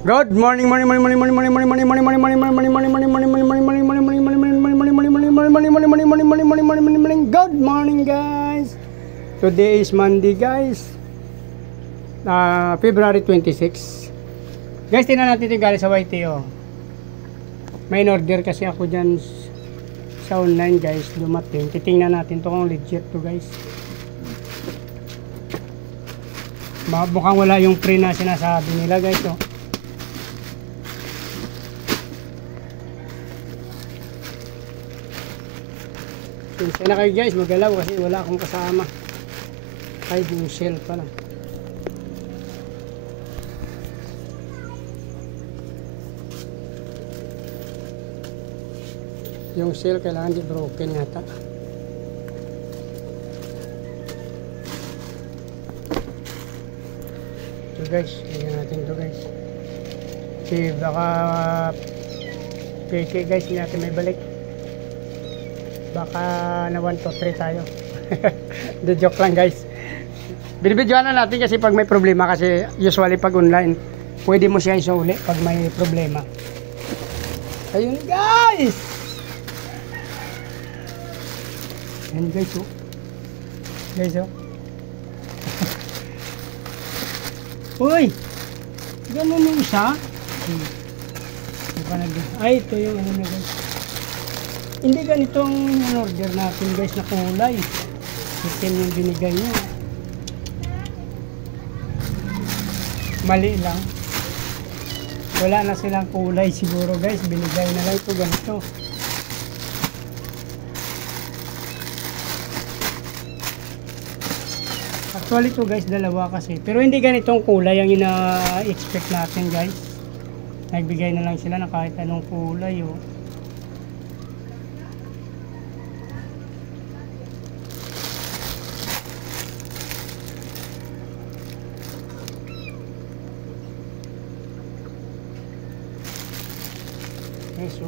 Good morning, morning, morning, morning, morning, morning, morning, morning, morning, morning, morning, morning, morning, morning, morning, morning, morning, morning, morning. Good morning, guys. Today is Monday, guys. February 26. Guys, tingnan natin yung galing sa YTO. May order kasi ako dyan sa online, guys. Dumating. Titingnan natin to kung legit to, guys. Mukhang wala yung pre na sinasabi nila, guys. Oh. Pinsa na kayo, guys, magalaw kasi wala akong kasama. Ay, yung shell pala. Yung shell kailangan di broken yata. Ito, guys, lagyan natin ito, guys. Kasi baka peke, guys, hindi natin may balik. Baka na 1, 2, 3 tayo. The joke lang, guys. Binibidyoan na natin kasi pag may problema, kasi usually pag online pwede mo siya isuli pag may problema. Ayun, guys. Ayun, guys, oh. Guys, oh. Uy, ganun yung isa. Ay, ito yung ano na, guys. Hindi ganitong order natin, guys, na kulay. Itim yung binigay niya. Mali lang. Wala na silang kulay siguro, guys. Binigay na lang ito ganito. Actually ito, guys, dalawa kasi. Pero hindi ganitong kulay ang ina-expect natin, guys. Nagbigay na lang sila ng kahit anong kulay, oh. So,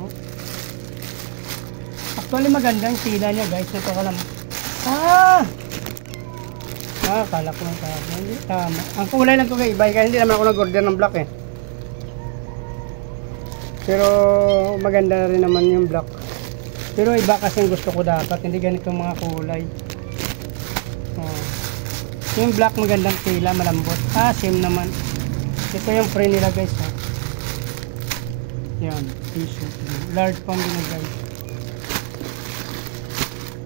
actually magandang tila niya, guys. Napakalam. Akala ko lang tama. Hindi tama. Ang kulay lang ito kay iba, kaya hindi naman ako nag-order ng black eh. Pero maganda rin naman yung black. Pero iba kasi yung gusto ko dapat, hindi ganitong mga kulay. Yung black magandang tila, malambot. Same naman. Ito yung pre nila, guys. Yan, t-shirt. Large pang din, guys.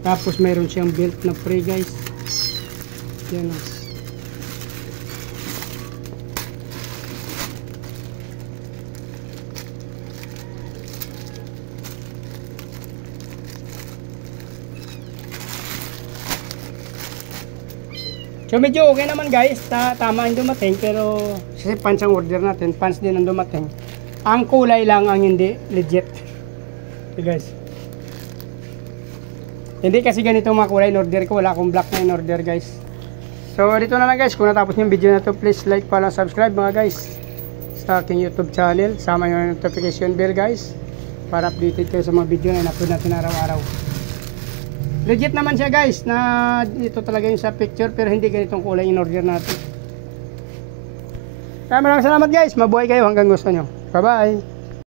Tapos mayroon siyang belt na pre, guys. Yan. So medyo okay naman, guys. Tama yung dumating, pero kasi pants ang order natin. Pants din ang dumating. Ang kulay lang ang hindi legit. Okay, guys. Hindi kasi ganito mga kulay in order ko. Wala akong black na in order, guys. So dito na lang, guys. Kung natapos yung video na to, please like, follow, subscribe mga guys sa aking YouTube channel. Sama yung notification bell, guys, para updated kayo sa mga video na in-upload natin araw-araw. Legit naman siya, guys, na ito talaga yung sa picture, pero hindi ganitong kulay in order natin. Kaya maraming salamat, guys. Mabuhay kayo hanggang gusto nyo. Bye-bye.